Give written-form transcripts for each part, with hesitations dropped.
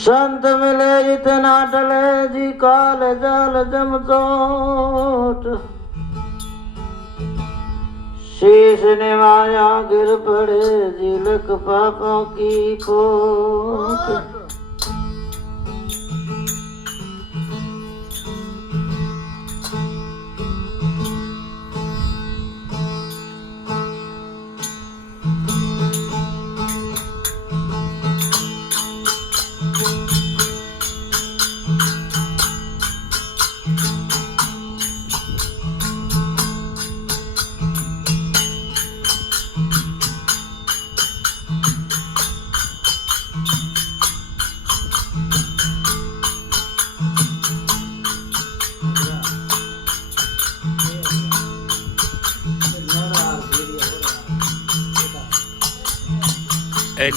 संत मिले इतना टले जी काल जाल जमचोट शीश निवाया गिर पड़े जी लख पापों की कोट।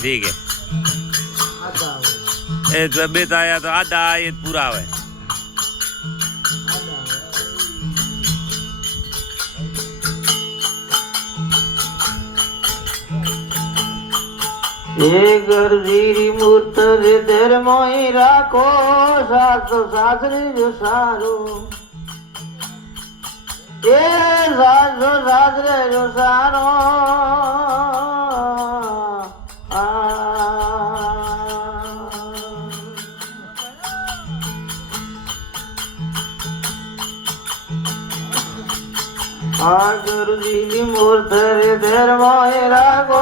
ठीक है तबियत आया तो आधा ये पूरा है। गर्जीरी मूर्त हृदय मोई राखो सासो सासरी जो सारो ये सासो सासरे जो सारो गुरु जी की मूर्त हृदय मोए राखो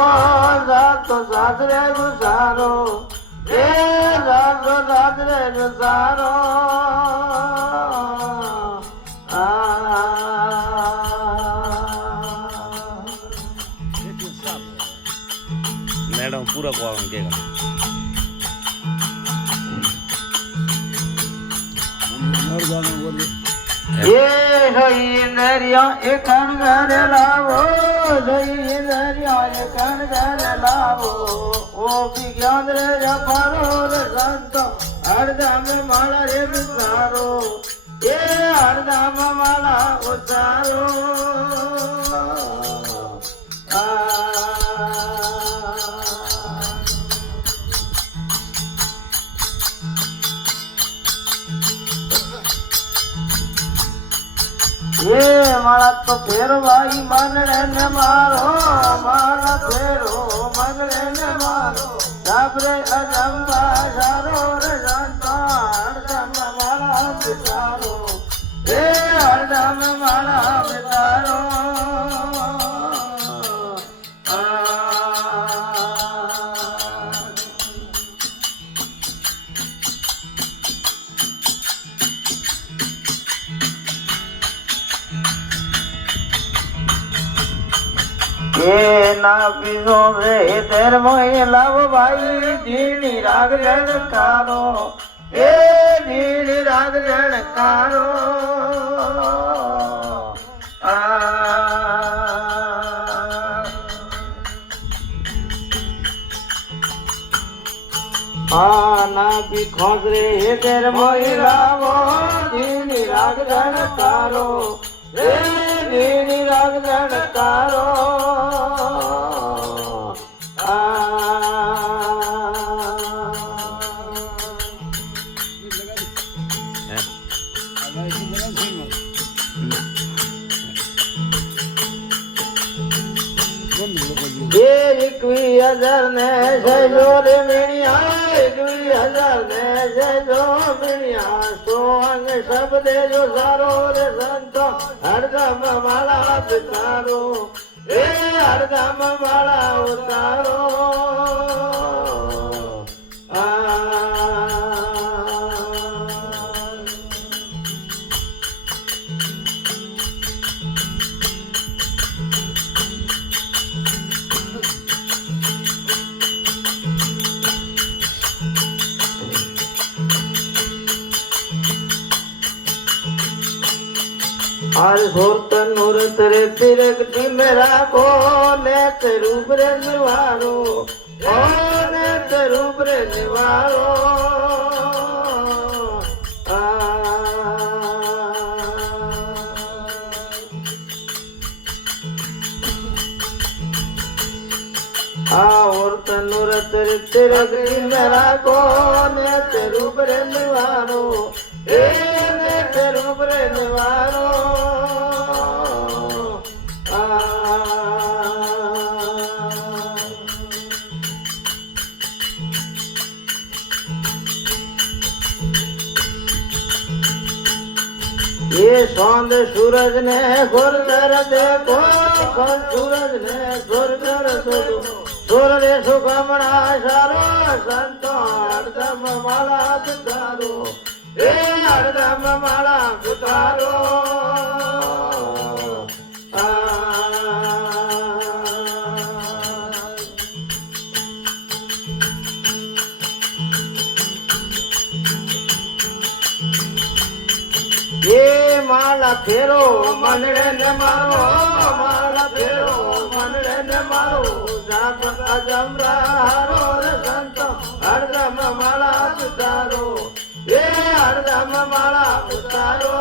सासो सासरे गुसारो ए सासो सासरे गुसारो मैडम पूरा को आवेगा ये सोई नरिया एकन घर लावो सोई नरिया एकन घर लावो ओ विज्ञान रे जपारो रे संतो हरदम माला रे उतारो ये हरदम माला उतारो ये माला तो फेरो भाई मनड़े ने मारो माला फेरो मनड़े ने मारो सबरे अजंबा सारो रे संतो हरदम माला बितारो ये हरदम माला बितारो ये ना पिसो रे तेर मोए लाव भाई दीनी राग जनकारो ए दीनी राग जनकारो ना भी खोज रे तेर मोए लाव दीनी राग जनकारो ए दीनी राग जनकारो हजार ने सजो रे मिणिया दुई हजार ने सजो मिणिया सोंग सब दे जो सारो रे संतो हरदम माला बितारो ए हरदम माला उतारो आज होत नूर तेरे तिरकती मेरा को नेत रूप रे निवारो ओ नेत रूप रे निवारो और तनुर तेरे तिरकती मेरा को नेत બરે નિવારો એને ફેરો બરે નિવારો ये सौंद सूरज ने घोर कर देखो सौंद सूरज ने घोर कर देखो घोर रे सुखमणा सारो संतो हरदम माला गुतारो ए हरदम माला गुतारो ये माला फेरो मनड़े ने मारो माला फेरो मनड़े ने मारो जाप अजमरा हारो रे संतो हरदम माला उतारो ये हरदम माला उतारो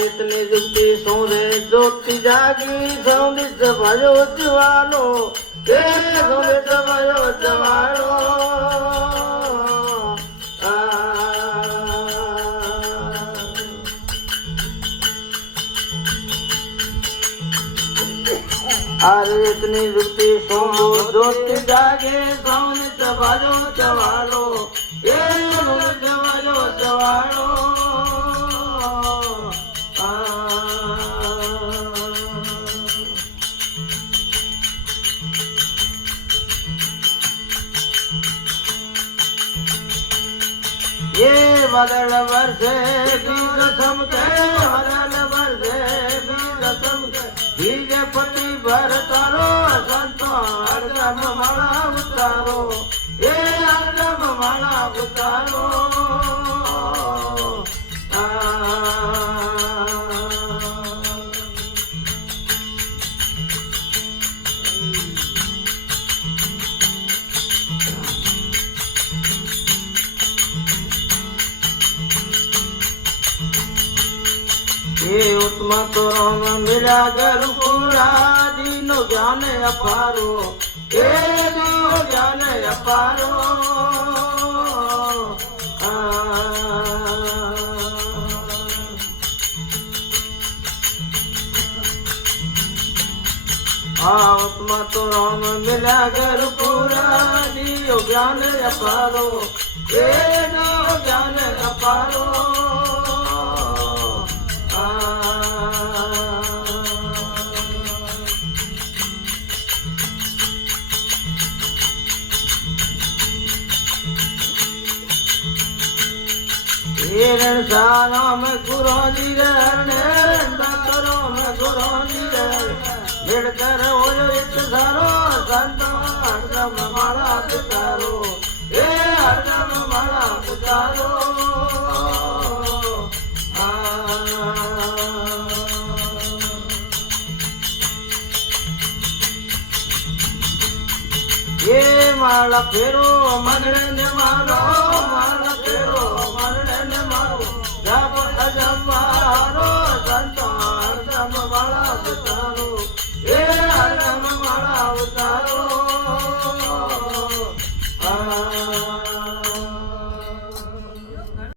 इतनी जुगती सोरे ज्योति जागी सौंदी भयो जवानो ए सौंदी भयो जवानो इतनी जुगती सोमो ज्योति जागे सौंदी भयो जवानो ए सौंदी भयो जवानो ये बदल वर्षे बीज समके बदल वर्षे बीज समके बीज पति भर तारो संतो हरदम माला उतारो ये हरदम माला उतारो ये उत्तम तो राम मिला गुरु पूरा दीनो ज्ञान अपारो ये दीनो ज्ञान अपारो उत्तम तो राम मिला गुरु पूरा दीनो ज्ञान अपारो ये दीनो ज्ञान अपारो रण सारा में गुरु जी रण करो में गुरु जी भिड़ कर हो एक सारो संत हरदम माला उतारो ये हरदम माला उतारो ये माला फेरो मनड़े ने मारो माला फेरो मनड़े ने मारो जब अजमारो संतो हरदम माला उतारो ये हरदम माला उतारो